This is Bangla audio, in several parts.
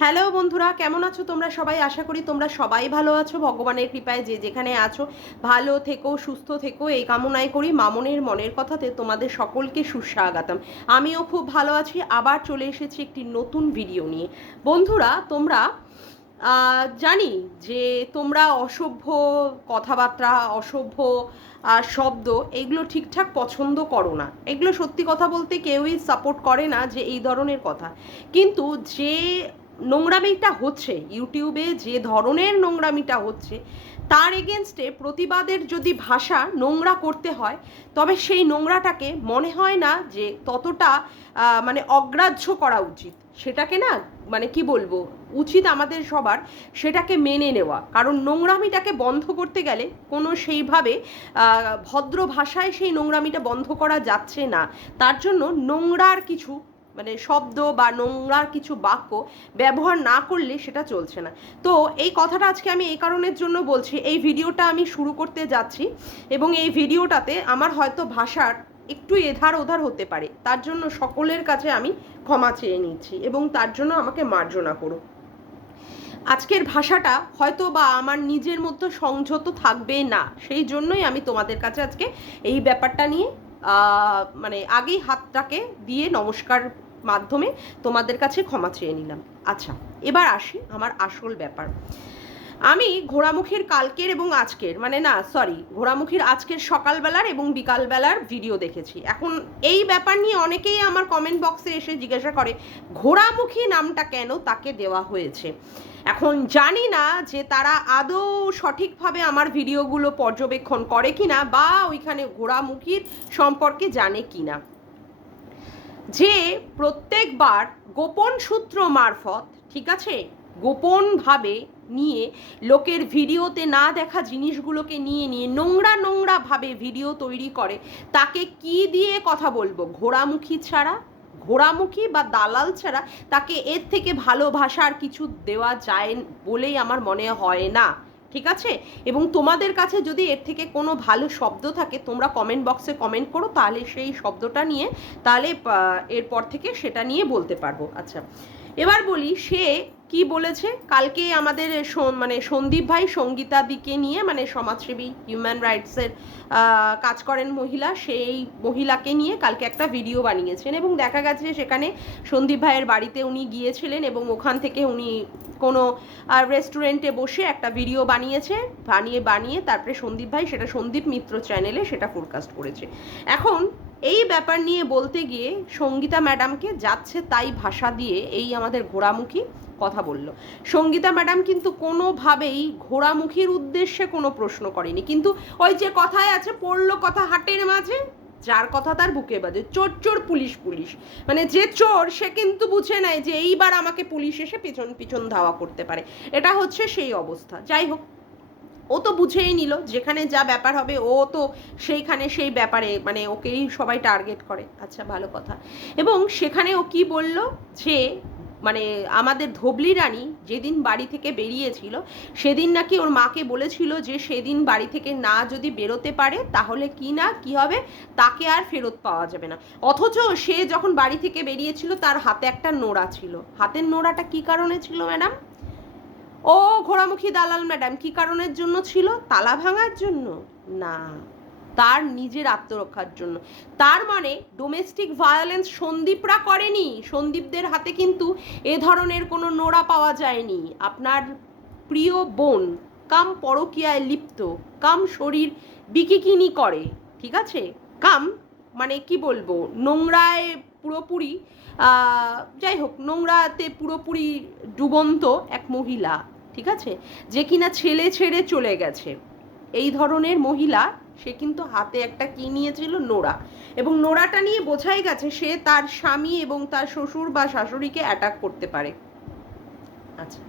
হ্যালো বন্ধুরা, কেমন আছো তোমরা সবাই? আশা করি তোমরা সবাই ভালো আছো। ভগবানের কৃপায় যে যেখানে আছো ভালো থেকো, সুস্থ থেকো, এই কামনাই করি। মামনের মনের কথাতে তোমাদের সকলকে সুস্বাগতম। আমিও খুব ভালো আছি। আবার চলে এসেছি একটি নতুন ভিডিও নিয়ে। বন্ধুরা, তোমরা জানি যে তোমরা অসভ্য কথাবার্তা, অসভ্য শব্দ এগুলো ঠিকঠাক পছন্দ করো না। এগুলো সত্যি কথা বলতে কেউই সাপোর্ট করে না যে এই ধরনের কথা। কিন্তু যে নোংরামিটা হচ্ছে ইউটিউবে, যে ধরনের নোংরামিটা হচ্ছে, তার এগেনস্টে প্রতিবাদের যদি ভাষা নোংরা করতে হয়, তবে সেই নোংরাটাকে মনে হয় না যে ততটা মানে অগ্রাহ্য করা উচিত। সেটাকে না, মানে কি বলবো, উচিত আমাদের সবার সেটাকে মেনে নেওয়া। কারণ নোংরামিটাকে বন্ধ করতে গেলে কোনো সেইভাবে ভদ্র ভাষায় সেই নোংরামিটা বন্ধ করা যাচ্ছে না। তার জন্য নোংরার কিছু মানে শব্দ বা নোংরার কিছু বাক্য ব্যবহার না করলে সেটা চলছে না। তো এই কথাটা আজকে আমি এই কারণের জন্য বলছি, এই ভিডিওটা আমি শুরু করতে যাচ্ছি এবং এই ভিডিওটাতে আমার হয়তো ভাষার একটু এধার ওধার হতে পারে। তার জন্য সকলের কাছে আমি ক্ষমা চেয়ে নিচ্ছি এবং তার জন্য আমাকে মার্জনা করো। আজকের ভাষাটা হয়তো বা আমার নিজের মধ্যে সংযত থাকবে না, সেই জন্যই আমি তোমাদের কাছে আজকে এই ব্যাপারটা নিয়ে মানে আগেই হাতটাকে দিয়ে নমস্কার মাধ্যমে তোমাদের কাছে ক্ষমা চেয়ে নিলাম। আচ্ছা, এবার আসি আমার আসল ব্যাপার। আমি ঘোড়ামুখীর কালকের এবং আজকের, মানে না সরি, ঘোড়ামুখীর আজকের সকালবেলার এবং বিকালবেলার ভিডিও দেখেছি। এখন এই ব্যাপার নিয়ে অনেকেই আমার কমেন্ট বক্সে এসে জিজ্ঞাসা করে ঘোড়ামুখী নামটা কেন তাকে দেওয়া হয়েছে। এখন জানি না যে তারা আদৌ সঠিকভাবে আমার ভিডিওগুলো পর্যবেক্ষণ করে কিনা বা ওইখানে ঘোড়ামুখীর সম্পর্কে জানে কিনা। যে প্রত্যেকবার গোপন সূত্র মারফত, ঠিক আছে, গোপনভাবে নিয়ে লোকের ভিডিওতে না দেখা জিনিসগুলোকে নিয়ে নিয়ে নোংরা নোংরাভাবে ভিডিও তৈরি করে, তাকে কি দিয়ে কথা বলবো? ঘোড়ামুখী ছাড়া, ঘোড়ামুখী বা দালাল ছাড়া তাকে এর থেকে ভালো ভাষার কিছু দেওয়া যায় বলেই আমার মনে হয় না। ঠিক আছে? এবং তোমাদের কাছে যদি এর থেকে কোনো ভালো শব্দ থাকে তোমরা কমেন্ট বক্সে কমেন্ট করো, তাহলে সেই শব্দটা নিয়ে তাহলে এরপর থেকে সেটা নিয়ে বলতে পারবো। আচ্ছা, এবার বলি সে কি বলেছে। কালকে আমাদের মানে সন্দীপ ভাই সঙ্গীতাদিকে নিয়ে, মানে সমাজসেবী হিউম্যান রাইটসের কাজ করেন মহিলা, সেই মহিলাকে নিয়ে কালকে একটা ভিডিও বানিয়েছেন এবং দেখা গেছে সেখানে সন্দীপ ভাইয়ের বাড়িতে উনি গিয়েছিলেন এবং ওখান থেকে উনি কোনো রেস্টুরেন্টে বসে একটা ভিডিও বানিয়েছে, বানিয়ে তারপরে সন্দীপ ভাই সেটা সন্দীপ মিত্র চ্যানেলে সেটা ফোরকাস্ট করেছে। এখন এই ব্যাপার নিয়ে বলতে গিয়ে সঙ্গীতা ম্যাডামকে যাচ্ছে তাই ভাষা দিয়ে এই আমাদের ঘোড়ামুখী কথা বলল। সঙ্গীতা ম্যাডাম কিন্তু কোনোভাবেই ঘোড়ামুখীর উদ্দেশ্যে কোনো প্রশ্ন করেনি, কিন্তু ওই যে কথায় আছে, পড়লো কথা হাটের মাঝে, যার কথা তার বুকে বাজে। চোর চোর পুলিশ পুলিশ, মানে যে চোর সে কিন্তু বুঝে নেয় যে এইবার আমাকে পুলিশ এসে পিছন পিছন ধাওয়া করতে পারে। এটা হচ্ছে সেই অবস্থা। যাই হোক, ও তো বুঝেই নিল যেখানে যা ব্যাপার হবে ও তো সেইখানে সেই ব্যাপারে মানে ওকেই সবাই টার্গেট করে। আচ্ছা, ভালো কথা। এবং সেখানে ও কি বলল যে মানে আমাদের ধবলি রানী যেদিন বাড়ি থেকে বেরিয়েছিল সেদিন নাকি ওর মাকে বলেছিল যে সেদিন বাড়ি থেকে না যদি বেরোতে পারে তাহলে কি না কি হবে, তাকে আর ফেরত পাওয়া যাবে না। অথচ সে যখন বাড়ি থেকে বেরিয়েছিল তার হাতে একটা নোড়া ছিল। হাতের নোড়াটা কি কারণে ছিল ম্যাডাম? ও ঘোড়ামুখী দালাল ম্যাডাম কি কারণের জন্য ছিল? তালা ভাঙার জন্য? না, তার নিজের আত্মরক্ষার জন্য। তার মানে ডোমেস্টিক ভায়োলেন্স সন্দীপরা করেনি। সন্দীপদের হাতে কিন্তু এ ধরনের কোনো নোড়া পাওয়া যায়নি। আপনার প্রিয় বোন কাম পরকীয়ায় লিপ্ত, কাম শরীর বিকিকিনি করে, ঠিক আছে, কাম মানে কি বলবো, নোংরায় পুরোপুরি যাই হোক, নোংরাতে পুরোপুরি ডুবন্ত এক মহিলা, ঠিক আছে, যে কিনা ছেলে ছেড়ে চলে গেছে, এই ধরনের মহিলা। সে কিন্তু হাতে একটা কি নিয়েছিল? নোড়া। এবং নোড়াটা নিয়ে বোঝাই গেছে সে তার স্বামী এবং তার শ্বশুর বা শাশুড়িকে অ্যাটাক করতে পারে। আচ্ছা,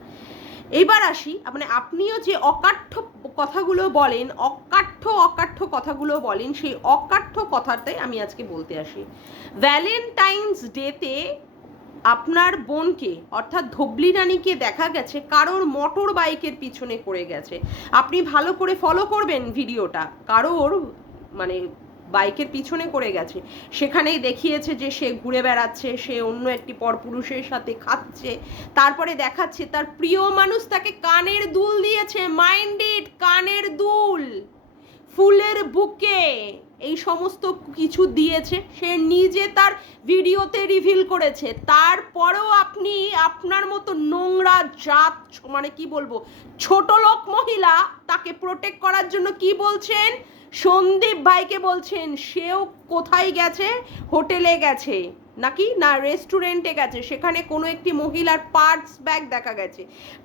এইবার আসি, মানে আপনিও যে অকাঠ্য কথাগুলো বলেন, অকাঠ্য কথাগুলো বলেন, সেই অকাঠ্য কথাতে আমি আজকে বলতে আসি। ভ্যালেন্টাইন্স ডেতে আপনার বোনকে অর্থাৎ ধবলি রানীকে দেখা গেছে কারোর মোটর বাইকের পিছনে পড়ে গেছে। আপনি ভালো করে ফলো করবেন ভিডিওটা। কারোর মানে বাইকের পিছনে করে গেছে, সেখানেই দেখিয়েছে যে সে ঘুরে বেড়াচ্ছে, সে অন্য একটি পরপুরুষের সাথে খাচ্ছে, তারপরে দেখাচ্ছে তার প্রিয় মানুষ তাকে কানের দুল দিয়েছে, মাইন্ডেড, কানের দুল, ফুলের বুকে, এই সমস্ত কিছু দিয়েছে, সে নিজে তার ভিডিওতে রিভিল করেছে। তারপরেও আপনি আপনার মতো নোংরা জাত, মানে কি বলবো, ছোট লোক মহিলা তাকে প্রোটেক্ট করার জন্য কি বলছেন, সন্দীপ ভাইকে বলছেন সেও কোথায় গেছে, হোটেলে গেছে নাকি না রেস্টুরেন্টে গেছে, সেখানে কোনো একটি মহিলার পার্স ব্যাগ দেখা গেছে।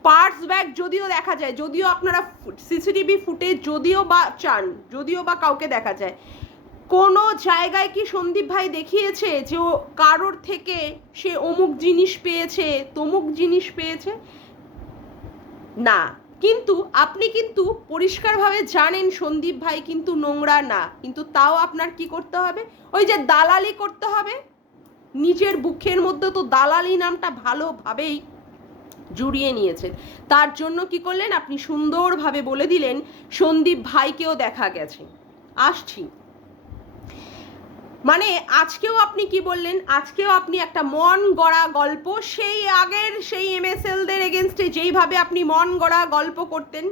পার্স ব্যাগ যদিও দেখা যায়, যদিও আপনারা সিসিটিভি ফুটেজ যদিও বা চান, যদিও বা কাউকে দেখা যায়, কোনো জায়গায় কি সন্দীপ ভাই দেখিয়েছে যে ও কারোর থেকে সে অমুক জিনিস পেয়েছে, তমুক জিনিস পেয়েছে? না। কিন্তু আপনি কিন্তু পরিষ্কারভাবে জানেন সন্দীপ ভাই কিন্তু নোংরা না, কিন্তু তাও আপনার কি করতে হবে, ওই যে দালালি করতে হবে। নিজের বুকের মধ্যে তো দালালি নামটা ভালোভাবেই জুড়িয়ে নিয়েছেন। তার জন্য কি করলেন, আপনি সুন্দরভাবে বলে দিলেন সন্দীপ ভাইকেও দেখা গেছে। আসছি, মানে আজকেও আপনি কি বললেন, আজকেও আপনি একটা মন গড়া গল্প, সেই আগের সেই এমএসএলদের এগেনস্টে যেইভাবে আপনি মন গড়া গল্প করতেন,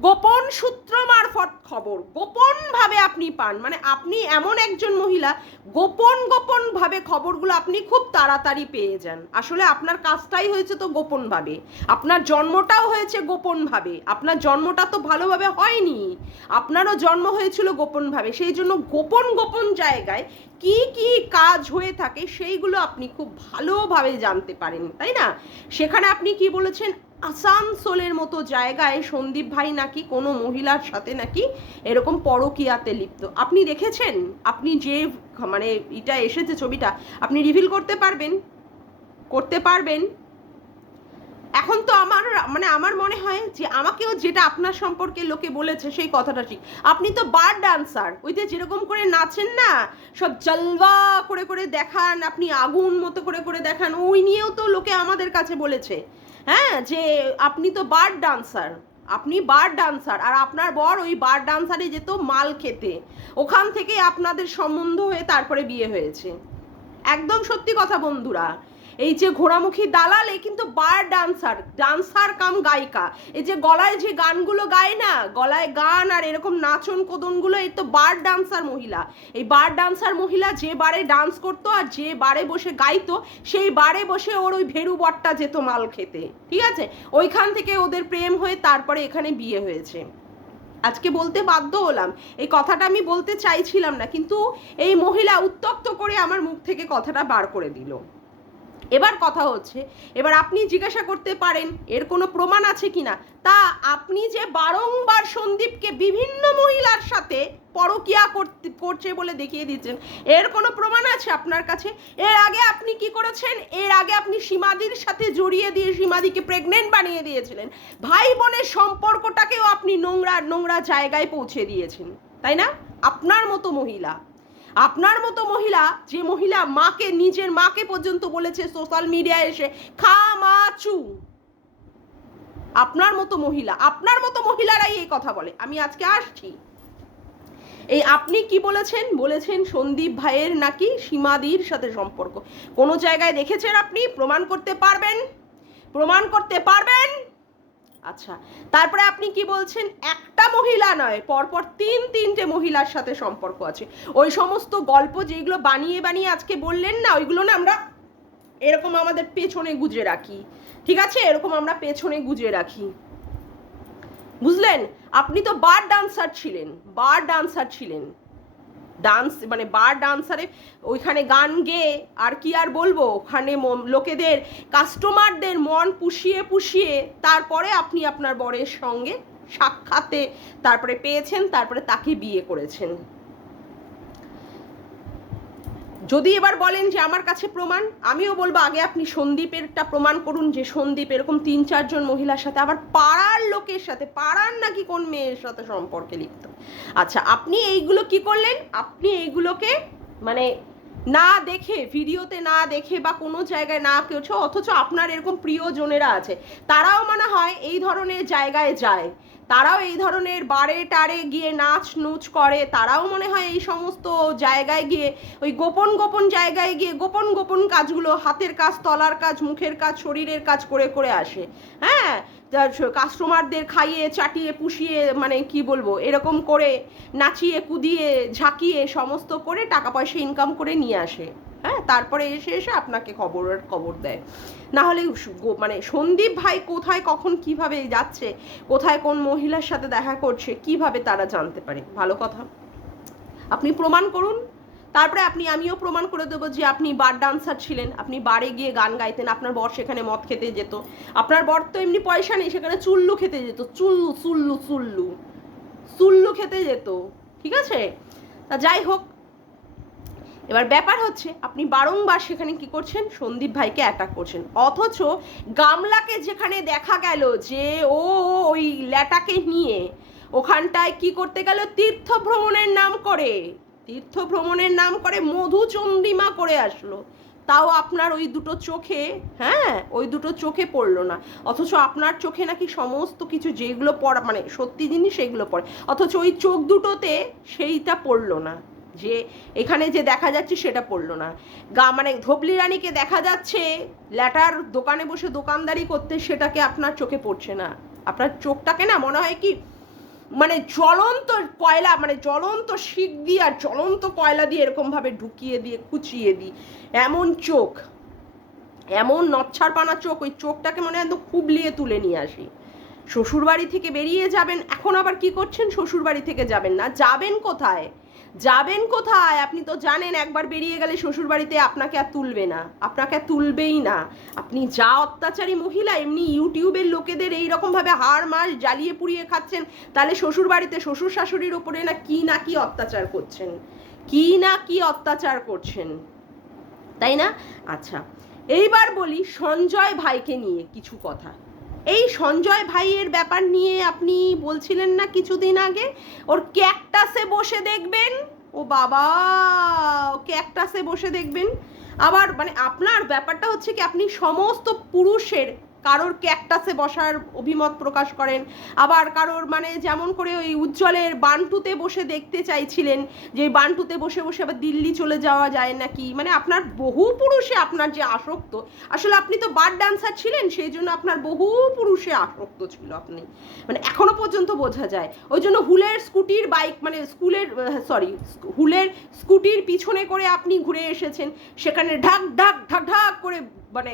গোপন সূত্র মারফত খবর গোপনভাবে আপনি পান, মানে আপনি এমন একজন মহিলা, গোপনভাবে খবরগুলো আপনি খুব তাড়াতাড়ি পেয়ে যান। আসলে আপনার কাজটাই হয়েছে তো গোপনভাবে, আপনার জন্মটাও হয়েছে গোপনভাবে, আপনার জন্মটা তো ভালোভাবে হয়নি, আপনারও জন্ম হয়েছিল গোপনভাবে, সেই জন্য গোপন জায়গায় কি কি কাজ হয়ে থাকে সেইগুলো আপনি খুব ভালোভাবে জানতে পারেন, তাই না? সেখানে আপনি কি বলেছেন, আসানসোলের মতো জায়গায় সন্দীপ ভাই নাকি কোনো মহিলার সাথে নাকি এরকম পরকীয়াতে লিপ্ত। আপনি দেখেছেন? আপনি যে মানে এটা এসেছে ছবিটা, আপনি রিভিল করতে পারবেন? এখন তো আমার মনে হয় যে আমাকেও যেটা আপনার সম্পর্কে লোকে বলেছে সেই কথাটা ঠিক। আপনি তো বার ডান্সার, ওই যে যেরকম করে নাচেন না, সব জলওয়া করে দেখান, আপনি আগুন মতো করে দেখান, ওই নিয়েও তো লোকে আমাদের কাছে বলেছে, হ্যাঁ, যে আপনি তো বার ডান্সার, আর আপনার বর ওই বার ডান্সারে যেত মাল খেতে, ওখান থেকে আপনাদের সম্বন্ধ হয়ে তারপরে বিয়ে হয়েছে। একদম সত্যি কথা বন্ধুরা, এই যে ঘোড়ামুখী দালাল, এই কিন্তু বার ডান্সার কাম গায়িকা, এই যে গলায় যে গানগুলো গায় না, গলায় গান আর এরকম নাচন কোদনগুলো, এই তো বার ডান্সার মহিলা। এই বার ডান্সার মহিলা যে বারে ডান্স করতো আর যে বারে বসে গাইতো, সেই বারে বসে ওর ওই ভেরু বটটা যেত মাল খেতে, ঠিক আছে? ওইখান থেকে ওদের প্রেম হয়ে তারপরে এখানে বিয়ে হয়েছে। আজকে বলতে বাধ্য হলাম, এই কথাটা আমি বলতে চাইছিলাম না, কিন্তু এই মহিলা উত্তক্ত করে আমার মুখ থেকে কথাটা বার করে দিল। এবার কথা হচ্ছে, এবার আপনি জিজ্ঞাসা করতে পারেন এর কোনো প্রমাণ আছে কিনা, তা আপনি যে বারংবার সন্দীপকে বিভিন্ন মহিলার সাথে পরকীয়া করছে বলে দেখিয়ে দিচ্ছেন, এর কোনো প্রমাণ আছে আপনার কাছে? এর আগে আপনি কি করেছেন, এর আগে আপনি সীমাদির সাথে জড়িয়ে দিয়ে সীমাদিকে প্রেগনেন্ট বানিয়ে দিয়েছিলেন, ভাই বোনের সম্পর্কটাকেও আপনি নোংরা জায়গায় পৌঁছে দিয়েছেন, তাই না? আপনার মতো মহিলা, যে মহিলা নিজের মাকে পর্যন্ত বলেছে সোশ্যাল মিডিয়ায় এসে খামাচু, আপনার মতো মহিলারাই এই কথা বলে। আমি আজকে আসছি, এই আপনি কি বলেছেন সন্দীপ ভাইয়ের নাকি সীমাদির সাথে সম্পর্ক, কোনো জায়গায় দেখেছেন আপনি? প্রমাণ করতে পারবেন? আচ্ছা, তারপরে আপনি কি বলছেন, একটা মহিলা নয়, পরপর তিনটে মহিলার সাথে সম্পর্ক আছে। ওই সমস্ত গল্প যেগুলো বানিয়ে আজকে বললেন না, ওইগুলো না আমরা এরকম আমাদের পেছনে গুজে রাখি, ঠিক আছে? এরকম আমরা পেছনে গুজে রাখি, বুঝলেন? আপনি তো বার ডান্সার ছিলেন, ডান্স মানে বার ডান্সারে ওইখানে গান গেয়ে, আর কি আর বলবো, ওখানে লোকেদের কাস্টমারদের মন পুষিয়ে তারপরে আপনি আপনার বরের সঙ্গে সাক্ষাতে তারপরে পেয়েছেন, তারপরে তাকে বিয়ে করেছেন। যদি এবার বলেন যে আমার কাছে প্রমাণ, আমিও বলবো আগে আপনি সন্দীপেরটা প্রমাণ করুন, যে সন্দীপ এরকম 3-4 জন মহিলার সাথে, আবার পাড়ার লোকের সাথে, পাড়ার নাকি কোন মেয়ের সাথে সম্পর্কে লিপ্ত। আচ্ছা, আপনি এইগুলো কি করলেন, আপনি এইগুলোকে মানে না দেখে, ভিডিওতে না দেখে বা কোনো জায়গায় না কেউ, অথচ আপনার এরকম প্রিয়জনেরা আছে, তারাও মনে হয় এই ধরনের জায়গায় যায়, তারাও এই ধরনের বারে টারে গিয়ে নাচ নুচ করে, তারাও মনে হয় এই সমস্ত জায়গায় গিয়ে ওই গোপন গোপন জায়গায় গিয়ে গোপন গোপন কাজগুলো, হাতের কাজ, তলার কাজ, মুখের কাজ, শরীরের কাজ করে করে আসে। হ্যাঁ, কাস্টমারদের খাইয়ে চাটিয়ে পুষিয়ে, মানে কি বলবো, এরকম করে নাচিয়ে কুদিয়ে ঝাঁকিয়ে সমস্ত করে টাকা পয়সা ইনকাম করে নিয়ে আসে। হ্যাঁ, তারপরে এসে এসে আপনাকে খবর দেয়। না হলে মানে সন্দীপ ভাই কোথায় কখন কিভাবে যাচ্ছে, কোথায় কোন মহিলার সাথে দেখা করছে, কিভাবে তারা জানতে পারে? ভালো কথা, আপনি প্রমাণ করুন। তারপরে আমিও প্রমাণ করে দেবো যে আপনি বার ডান্সার ছিলেন, আপনি বারে গিয়ে গান গাইতেন, আপনার বর সেখানে মদ খেতে যেত, আপনার বর তো এমনি পয়সা নেই, সেখানে চুল্লু খেতে যেত, চুল্লু চুল্লু চুল্লু চুল্লু খেতে যেত। ঠিক আছে, তা যাই হোক, এবার ব্যাপার হচ্ছে আপনি বারংবার সেখানে কি করছেন, সন্দীপ ভাইকে অ্যাটাক করছেন, অথচ গামলাকে যেখানে দেখা গেল যে ও ওই ল্যাটাকে নিয়ে ওখানটায় কি করতে গেল, তীর্থ ভ্রমণের নাম করে মধুচন্দ্রিমা করে আসলো, তাও আপনার ওই দুটো চোখে, হ্যাঁ ওই দুটো চোখে পড়লো না। অথচ আপনার চোখে নাকি সমস্ত কিছু যেগুলো পড়া, মানে সত্যি জিনিস সেগুলো পড়ে, অথচ ওই চোখ দুটোতে সেইটা পড়লো না, যে এখানে যে দেখা যাচ্ছে সেটা পড়লো না। মানে ধবলি রানীকে দেখা যাচ্ছে ল্যাটার দোকানে বসে দোকানদারি করতে, সেটাকে আপনার চোখে পড়ছে না। আপনার চোখটাকে না মনে হয় কি, মানে জ্বলন্ত কয়লা, মানে জ্বলন্ত শিক দিয়ে আর জ্বলন্ত কয়লা দিয়ে এরকমভাবে ঢুকিয়ে দিয়ে কুচিয়ে দিই, এমন চোখ, এমন নচ্ছারপানা চোখ, ওই চোখটাকে মনে হয় একদম খুবলিয়ে তুলে নিয়ে আসি। শ্বশুরবাড়ি থেকে বেরিয়ে যাবেন, এখন আবার কি করছেন, শ্বশুরবাড়ি থেকে যাবেন না, যাবেন কোথায়? আপনি তো জানেন একবার বেরিয়ে গেলে শ্বশুরবাড়িতে আপনাকে আর তুলবে না, আপনাকে আর তুলবেই না। আপনি যা অত্যাচারী মহিলা, এমনি ইউটিউবের লোকেদের এইরকমভাবে হাড় মাস জ্বালিয়ে পুড়িয়ে খাচ্ছেন, তাহলে শ্বশুরবাড়িতে শ্বশুর শাশুড়ির ওপরে না কি অত্যাচার করছেন, তাই না? আচ্ছা, এইবার বলি সঞ্জয় ভাইকে নিয়ে কিছু কথা। এই সঞ্জয় ভাইয়ের ব্যাপার নিয়ে আপনি বলছিলেন না কিছুদিন আগে, ওর ক্যাকটাসে বসে দেখবেন, ও বাবা, ক্যাকটাসে বসে দেখবেন। আবার মানে আপনার ব্যাপারটা হচ্ছে কি, আপনি সমস্ত পুরুষের কারোর ক্যাকটাসে বসার অভিমত প্রকাশ করেন, আবার কারোর মানে যেমন করে ওই উজ্জ্বলের বান্টুতে বসে দেখতে চাইছিলেন, যে বান্টুতে বসে বসে আবার দিল্লি চলে যাওয়া যায় নাকি, মানে আপনার বহু পুরুষে আপনার যে আসক্ত, আসলে আপনি তো বার ডান্সার ছিলেন, সেই জন্য আপনার বহু পুরুষে আসক্ত ছিল আপনি, মানে এখনো পর্যন্ত বোঝা যায়। ওই জন্য হুলের স্কুটির পিছনে করে আপনি ঘুরে এসেছেন, সেখানে ঢাক ঢাক ঢাক ঢাক করে, মানে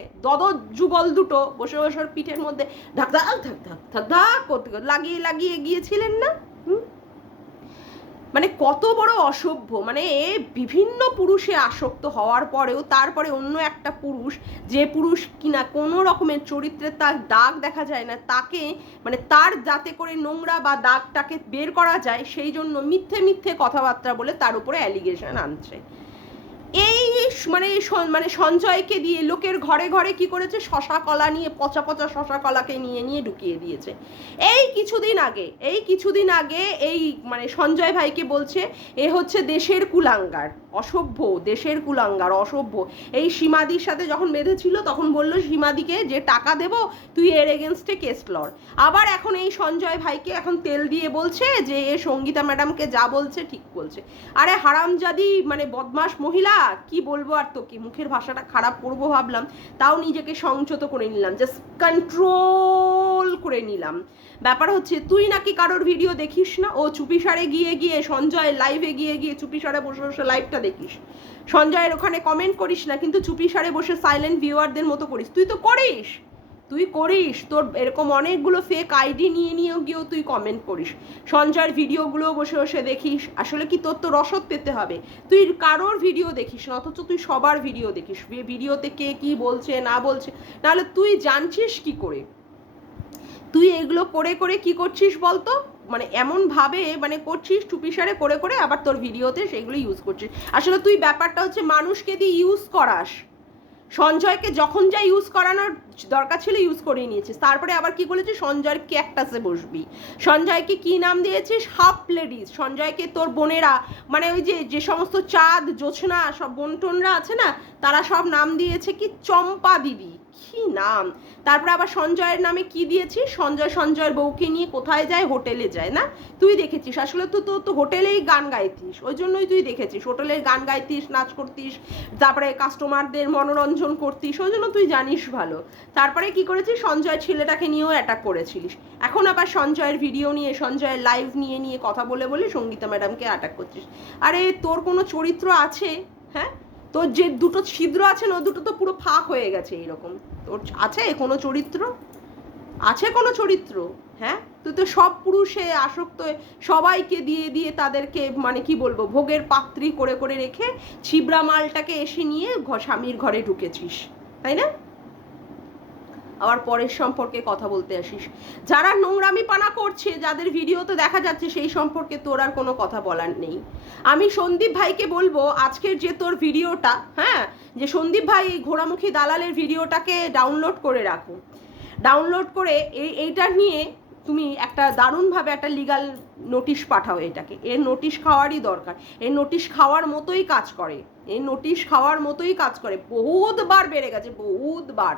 যুগল দুটো বসে বসে পিঠের মধ্যে ধাক ধাক ধাক ধাক ধাক ধাক করতে লাগিয়ে লাগিয়ে গিয়েছিলেন না? মানে কত বড় অসভ্য, মানে বিভিন্ন পুরুষে আসক্ত হওয়ার পরেও তারপরে অন্য একটা পুরুষ, যে পুরুষ কিনা কোনো রকমের চরিত্রের তার দাগ দেখা যায় না, তাকে মানে তার যাতে করে নোংরা বা দাগটাকে বের করা যায়, সেই জন্য মিথ্যে মিথ্যে কথাবার্তা বলে তার উপরে অ্যালিগেশন আনছে। এই মানে সঞ্জয়কে দিয়ে লোকের ঘরে ঘরে কি করেছে, শশা কলা নিয়ে, পচা পচা শশা কলাকে নিয়ে ঢুকিয়ে দিয়েছে। এই কিছুদিন আগে এই মানে সঞ্জয় ভাইকে বলছে এ হচ্ছে দেশের কুলাঙ্গার, অসভ্য, দেশের কুলাঙ্গার, অসভ্য। এই সীমাদির সাথে যখন বেঁধেছিল তখন বললো সীমাদিকে যে টাকা দেবো, তুই এর এগেনস্টে কেস লড়। আবার এখন এই সঞ্জয় ভাইকে এখন তেল দিয়ে বলছে যে এ সঙ্গীতা ম্যাডামকে যা বলছে ঠিক বলছে। আরে হারামজাদি, মানে বদমাস মহিলা, কি বলবো আর, তো কি মুখের ভাষাটা খারাপ করবো ভাবলাম, তাও নিজেকে সংযত করে নিলাম, জাস্ট কন্ট্রোল করে নিলাম। ব্যাপার হচ্ছে তুই নাকি কারোর ভিডিও দেখিস না, ও চুপিসারে গিয়ে সঞ্জয় লাইভে গিয়ে চুপিসারে বসে বসে লাইভটা দেখিস, সঞ্জয়ের ওখানে কমেন্ট করিস না, কিন্তু চুপিসারে বসে সাইলেন্ট ভিউয়ারদের মতো করিস। তুই করিস তোর এরকম অনেকগুলো ফেক আইডি নিয়েও গিয়েও তুই কমেন্ট করিস, সঞ্জয়ের ভিডিওগুলো বসে বসে দেখিস। আসলে কি তোর তো রসদ পেতে হবে, তুই কারোর ভিডিও দেখিস না, অথচ তুই সবার ভিডিও দেখিস, ভিডিওতে কে কি বলছে না বলছে, নাহলে তুই জানছিস কি করে? তুই এগুলো করে করে কি করছিস বলতো, মানে এমনভাবে মানে করছিস চুপিসারে করে আবার তোর ভিডিওতে সেগুলো ইউজ করছিস। আসলে তুই ব্যাপারটা হচ্ছে মানুষকে দিয়ে ইউজ করাস, সঞ্জয়কে যখন যা ইউজ করানোর দরকার ছিল ইউজ করে নিয়েছিস, তারপরে আবার কি বলেছিস সঞ্জয়ের ক্যাকটাসে বসবি, সঞ্জয়কে কি নাম দিয়েছিস, হাফ লেডিস। সঞ্জয়কে তোর বোনেরা, মানে ওই যে সমস্ত চাঁদ জোছনা সব বোনটোনরা আছে না, তারা সব নাম দিয়েছে কি চম্পা দিদি, কি নাম, তারপরে আবার সঞ্জয়ের নামে কি দিয়েছিস, সঞ্জয়ের বউকে নিয়ে কোথায় যায়, হোটেলে যায় না, তুই দেখেছিস। আসলে তো হোটেলেই গান গাইতিস, ওই জন্যই তুই দেখেছিস, হোটেলের গান গাইতিস, নাচ করতিস, তারপরে কাস্টমারদের মনোরঞ্জন করতিস, ওই জন্য তুই জানিস ভালো। তারপরে কি করেছিস, সঞ্জয় ছেলেটাকে নিয়েও অ্যাটাক করেছিলিস, এখন আবার সঞ্জয়ের ভিডিও নিয়ে, সঞ্জয়ের লাইভ নিয়ে কথা বলে সঙ্গীতা ম্যাডামকে অ্যাটাক করছিস। আরে তোর কোনো চরিত্র আছে? হ্যাঁ, তোর যে দুটো ছিদ্র আছে না, দুটো তো পুরো ফাঁক হয়ে গেছে এইরকম। তোর আছে কোনো চরিত্র? আছে কোনো চরিত্র? হ্যাঁ, তুই তো সব পুরুষে আসক্ত, সবাইকে দিয়ে তাদেরকে মানে কি বলবো, ভোগের পাত্রী করে রেখে ছিবড়া মালটাকে এসে নিয়ে স্বামীর ঘরে ঢুকেছিস, তাই না? আবার পরের সম্পর্কে কথা বলতে আসিস। যারা নোংরামি পানা করছে, যাদের ভিডিওতে দেখা যাচ্ছে, সেই সম্পর্কে তোর আর কোনো কথা বলার নেই। আমি সন্দীপ ভাইকে বলবো, আজকের যে তোর ভিডিওটা, হ্যাঁ, যে সন্দীপ ভাই এই ঘোড়ামুখী দালালের ভিডিওটাকে ডাউনলোড করে রাখো, ডাউনলোড করে এইটা নিয়ে তুমি একটা দারুণভাবে একটা লিগাল নোটিশ পাঠাও এটাকে। এর নোটিশ খাওয়ারই দরকার, এর নোটিশ খাওয়ার মতোই কাজ করে, এই নোটিশ খাওয়ার মতোই কাজ করে। বহুতবার বেড়ে গেছে, বহুতবার,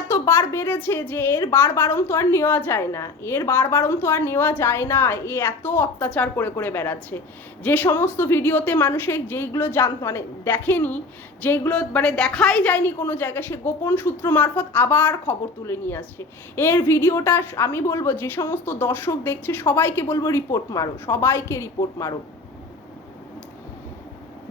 এত বার বেড়েছে যে এর বারণ তো আর নেওয়া যায় না, এর বারণ তো আর নেওয়া যায় না। এ এত অত্যাচার করে বেড়াচ্ছে, যে সমস্ত ভিডিওতে মানুষের যেইগুলো মানে দেখেনি, যেইগুলো মানে দেখাই যায়নি কোনো জায়গায়, সে গোপন সূত্র মারফত আবার খবর তুলে নিয়ে আসছে। এর ভিডিওটা আমি বলবো, যে সমস্ত দর্শক দেখছে সবাইকে বলবো রিপোর্ট মারো, সবাইকে রিপোর্ট মারো।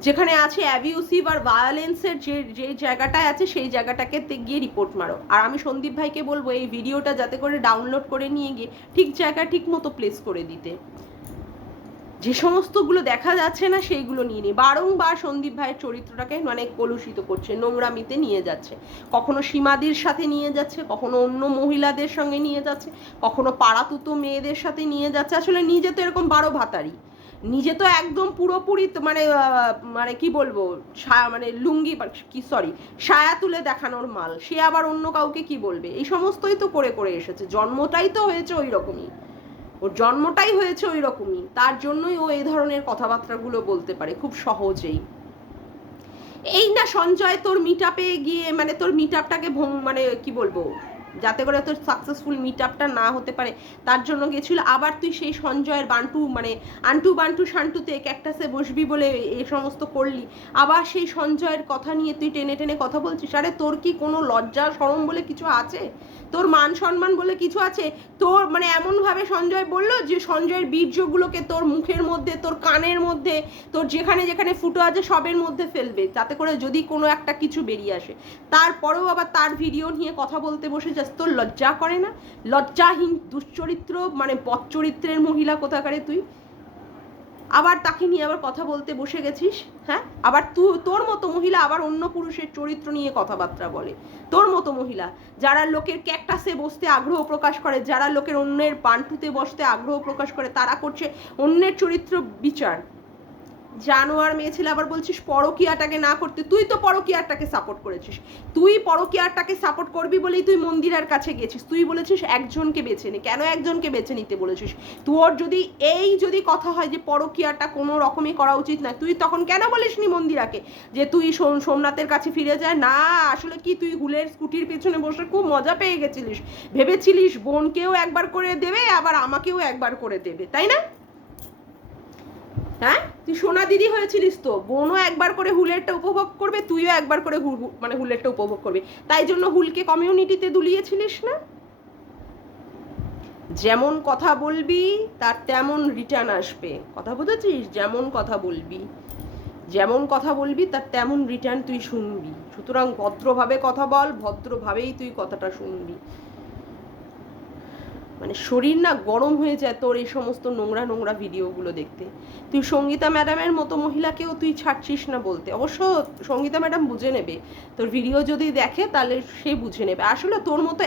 যেখানে আছে অ্যাবিউসিভ আর ভায়োলেন্সের যে জায়গাটায় আছে, সেই জায়গাটাকে গিয়ে রিপোর্ট মারো। আর আমি সন্দীপ ভাইকে বলবো এই ভিডিওটা যাতে করে ডাউনলোড করে নিয়ে গিয়ে ঠিক জায়গায় ঠিক মতো প্লেস করে দিতে। যে সমস্তগুলো দেখা যাচ্ছে না সেইগুলো নিয়ে নিয়ে বারংবার সন্দীপ ভাইয়ের চরিত্রটাকে মানে কলুষিত করছে, নোংরামিতে নিয়ে যাচ্ছে। কখনো সীমাদির সাথে নিয়ে যাচ্ছে, কখনো অন্য মহিলাদের সঙ্গে নিয়ে যাচ্ছে, কখনো পাড়াতুতো মেয়েদের সাথে নিয়ে যাচ্ছে। আসলে নিজে তো এরকম 12 ভাতারি, নিজে তো একদম পুরোপুরি মানে কি বলবো, মানে লুঙ্গি কি সরি সায়া তুলে দেখানোর মাল, সে আবার অন্য কাউকে কি বলবে? এই সমস্তই তো করে এসেছে, জন্মটাই তো হয়েছে ওই রকমই, ওর জন্মটাই হয়েছে ওই রকমই, তার জন্যই ও এই ধরনের কথাবার্তাগুলো বলতে পারে খুব সহজেই। এই না সঞ্জয় তোর মিট আপে গিয়ে মানে তোর মিট আপটাকে মানে কি বলবো, যাতে করে তোর সাকসেসফুল মিট আপটা না হতে পারে তার জন্য গেছিল। আবার তুই সেই সঞ্জয়ের বান্টু মানে আন্টু বান্টু শান্টুতে ক্যাকটাসে বসবি বলে এই সমস্ত করলি, আবার সেই সঞ্জয়ের কথা নিয়ে তুই টেনে কথা বলছিস। আরে তোর কি কোনো লজ্জা শরম বলে কিছু আছে? তোর মান সম্মান বলে কিছু আছে? তোর মানে এমনভাবে সঞ্জয় বললো যে সঞ্জয়ের বীর্যগুলোকে তোর মুখের মধ্যে, তোর কানের মধ্যে, তোর যেখানে ফুটো আছে সবের মধ্যে ফেলবে, যাতে করে যদি কোনো একটা কিছু বেরিয়ে আসে। তারপরেও আবার তার ভিডিও নিয়ে কথা বলতে বসে যাস, তোর লজ্জা করে না? লজ্জাহীন দুশ্চরিত্র মানে বদচরিত্রের মহিলা কোথাকারে তুই, আবার তাকে নিয়ে আবার কথা বলতে বসে গেছিস। হ্যাঁ, আবার তোর মতো মহিলা আবার অন্য পুরুষের চরিত্র নিয়ে কথাবার্তা বলে, তোর মতো মহিলা যারা লোকের ক্যাকটাসে বসতে আগ্রহ প্রকাশ করে, যারা লোকের অন্যের বান্টুতে বসতে আগ্রহ প্রকাশ করে, তারা করছে অন্যের চরিত্র বিচার। জানোয়ার মেয়ে ছেলে আবার বলছিস পরকীয়াটাকে না করতে, তুই তো পরকীয়াটাকে সাপোর্ট করেছিস, তুই পরকীয়াটাকে সাপোর্ট করবি বলেই তুই মন্দিরের কাছে গেছিস, তুই বলেছিস একজনকে বেছে নে। কেন একজনকে বেছে নিতে বলেছিস? তোর যদি কথা হয় যে পরকীয়াটা কোনো রকমই করা উচিত না, তুই তখন কেন বলিসনি মন্দিরাকে যে তুই সোমনাথের কাছে ফিরে যায়? না, আসলে কি তুই হুলের স্কুটির পেছনে বসে খুব মজা পেয়ে গেছিলিস, ভেবেছিলিস বোনকেও একবার করে দেবে আবার আমাকেও একবার করে দেবে, তাই না? হ্যাঁ, তুই সোনা দিদি হয়েছিলিস তো, বোনও একবার করে হুলেরটা উপভোগ করবে, তুইও একবার করে মানে হুলেরটা উপভোগ করবে, তাই জন্য হুলকে কমিউনিটিতে দুলিয়েছিলিস না? যেমন কথা বলবি তার তেমন রিটার্ন আসবে, কথা বুঝেছিস? যেমন কথা বলবি তার তেমন রিটার্ন তুই শুনবি। সুতরাং ভদ্রভাবে কথা বল, ভদ্রভাবেই তুই কথাটা শুনবি। মানে শরীর না গরম হয়ে যায় তোর এই সমস্ত নোংরা ভিডিওগুলো দেখতে। তুই সঙ্গীতা ম্যাডামের মতো মহিলাকেও তুই ছাড়ছিস না বলতে। অবশ্য সঙ্গীতা ম্যাডাম বুঝে নেবে, তোর ভিডিও যদি দেখে তাহলে সে বুঝে নেবে। আসলে তোর মতো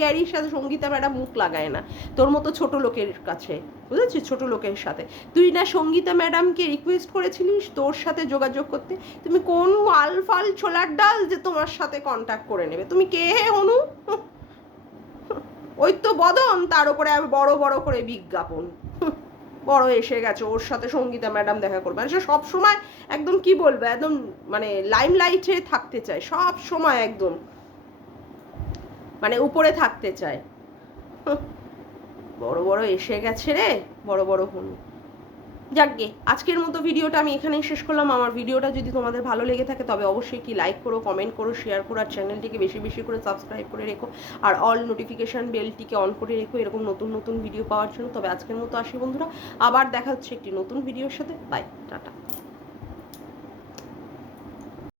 গ্যারির সাথে সঙ্গীতা ম্যাডাম মুখ লাগায় না, তোর মতো ছোট লোকের কাছে, বুঝেছিস? ছোট লোকের সাথে। তুই না সঙ্গীতা ম্যাডামকে রিকোয়েস্ট করেছিলিস তোর সাথে যোগাযোগ করতে? তুমি কোন আলফাল ছোলার ডাল যে তোমার সাথে কন্ট্যাক্ট করে নেবে? তুমি কে হে হনু? ওই তো বদন, তার উপরে বড় করে বিজ্ঞাপন, বড় এসে গেছে, ওর সাথে সঙ্গীতা ম্যাডাম দেখা করবে। সে সব সময় একদম কি বলবে, একদম মানে লাইমলাইটে থাকতে চায় সব সময়, একদম মানে উপরে থাকতে চায়। বড় বড় এসে গেছে রে, বড় বড় হনু। যাকগে, আজকের মতো ভিডিওটা আমি এখানেই শেষ করলাম। আমার ভিডিওটা যদি তোমাদের ভালো লেগে থাকে তবে অবশ্যই কি লাইক করো, কমেন্ট করো, শেয়ার করো, আর চ্যানেলটিকে বেশি বেশি করে সাবস্ক্রাইব করে রেখো, আর অল নোটিফিকেশান বেলটিকে অন করে রেখো এরকম নতুন নতুন ভিডিও পাওয়ার জন্য। তবে আজকের মতো আসি বন্ধুরা, আবার দেখা হচ্ছে একটি নতুন ভিডিওর সাথে। Bye, tata.